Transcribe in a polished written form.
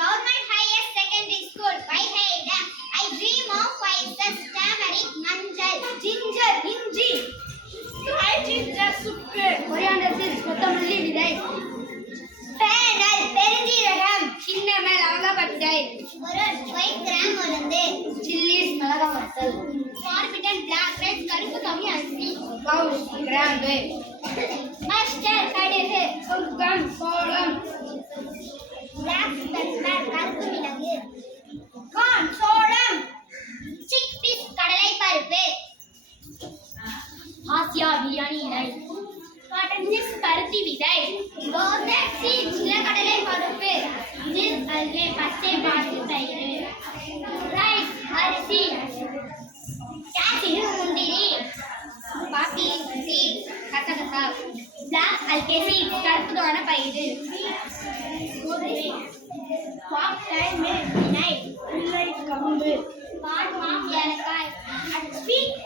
Government Higher Secondary School. Why hate them? I dream of spices, turmeric, manjal, ginger, inji. I ginger சுக்கு. Coriander seeds, கொத்தமல்லி விதை. Fennel, பெருஞ்சீரகம். சின்னமே லவங்கப்பட்டை. ஒரு white gram மருந்து. Chillies, மிளகாய் வத்தல். Forbidden black rice, கருப்பு கவுனி அரிசி. Cloves, கிராம்பு. Mustard, கடுகு. சொர்க்கம், சோளம். Black pepper, கருப்பு மிளகு. Corn, சோளம். Chickpeas, கடலை பருப்பு. ஆசியா பிரியாணி இலை. Cotton chips, பருத்தி விதை. Walnut seeds, நிலக்கடலை பருப்பு. Milk, அல்வே, பச்சை பாசி தயிர். Rice, அரிசி. Cashew, முந்திரி. Poppy seeds, கசகசா. Black algae seeds, கருப்பு தோன பயிறு. Foxtail, வினை. முல்லை, கம்பு. பால், ஏலக்காய். Sweet